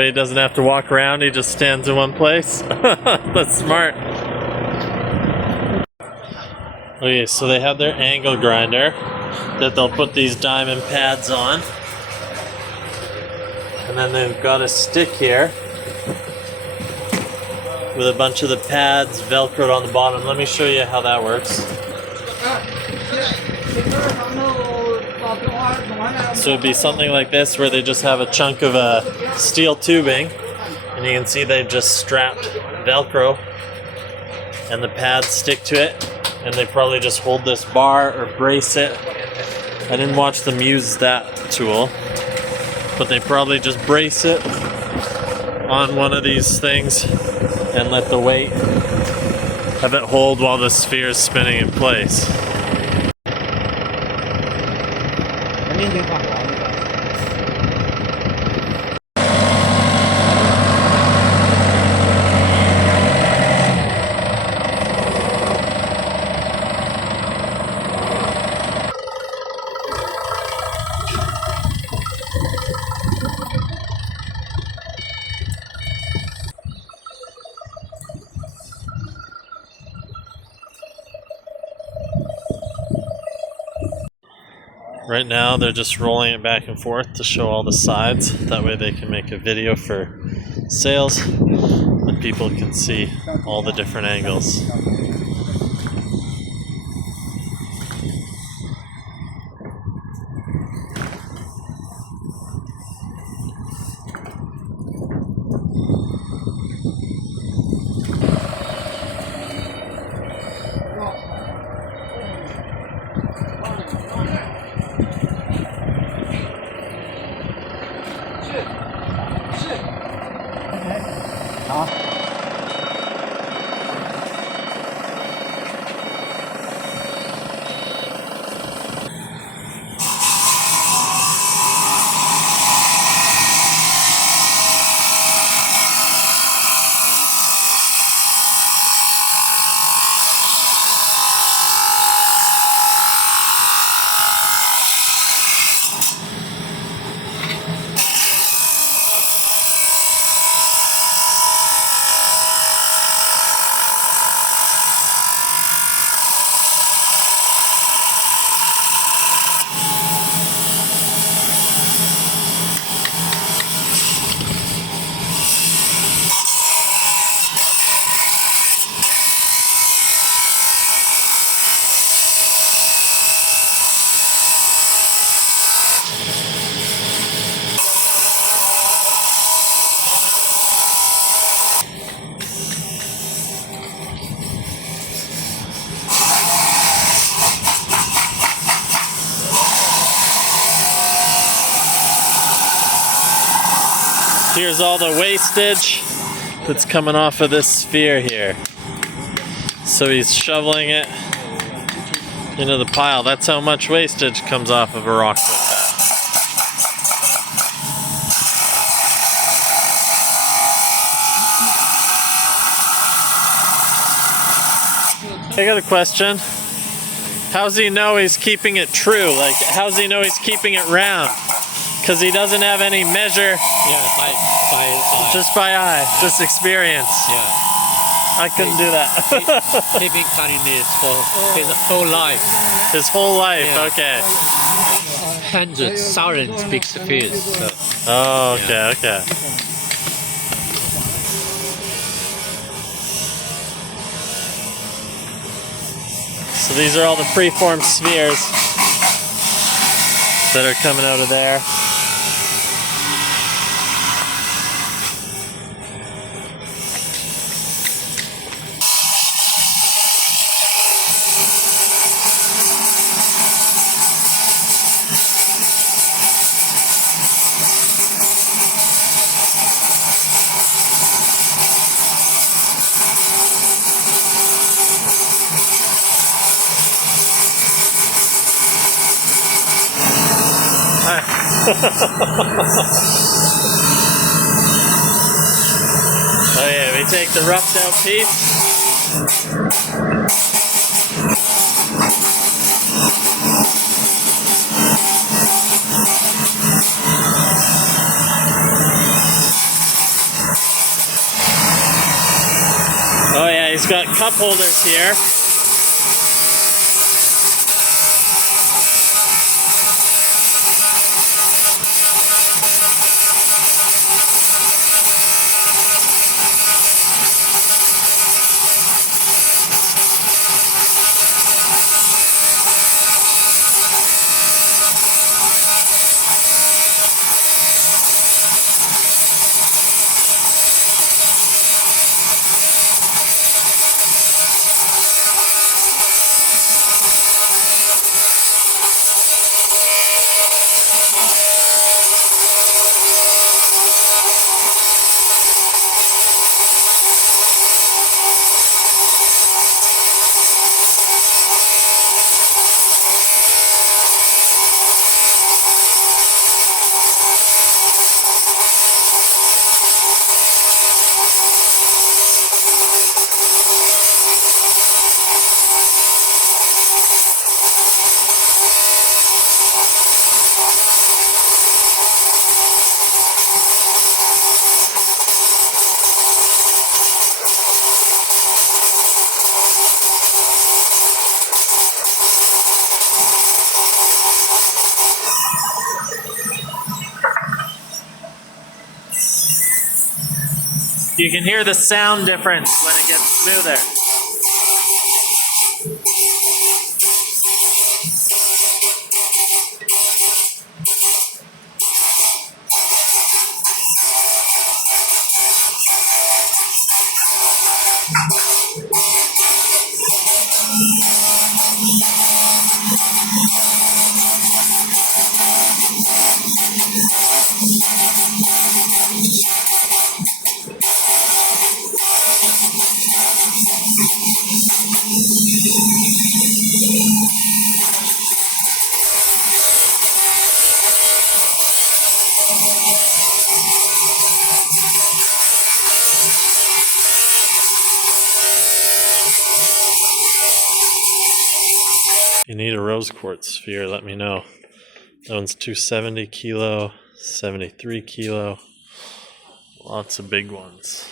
way he doesn't have to walk around, he just stands in one place. That's smart. Okay, so they have their angle grinder that they'll put these diamond pads on. And then they've got a stick here with a bunch of the pads velcroed on the bottom. Let me show you how that works. So it'd be something like this where they just have a chunk of steel tubing, and you can see they've just strapped Velcro and the pads stick to it, and they probably just hold this bar or brace it. I didn't watch them use that tool, but they probably just brace it on one of these things and let the weight have it hold while the sphere is spinning in place. Right now they're just rolling it back and forth to show all the sides. That way they can make a video for sales and people can see all the different angles. Here's all the wastage that's coming off of this sphere here. So he's shoveling it into the pile. That's how much wastage comes off of a rock like that. I got a question. How's he know he's keeping it true? Like, how's he know he's keeping it round? Because he doesn't have any measure. Yeah, by eye. Just by eye, just experience. Yeah. I couldn't do that. He's been cutting this for his whole life. His whole life, Yeah. okay. Hundreds, thousands big spheres. So, Oh, okay, yeah. okay. So these are all the preformed spheres that are coming out of there. Oh yeah, we take the roughed out piece. Oh yeah, he's got cup holders here. You can hear the sound difference when it gets smoother. If you need a rose quartz sphere, let me know. That one's 270 kilo, 73 kilo. Lots of big ones.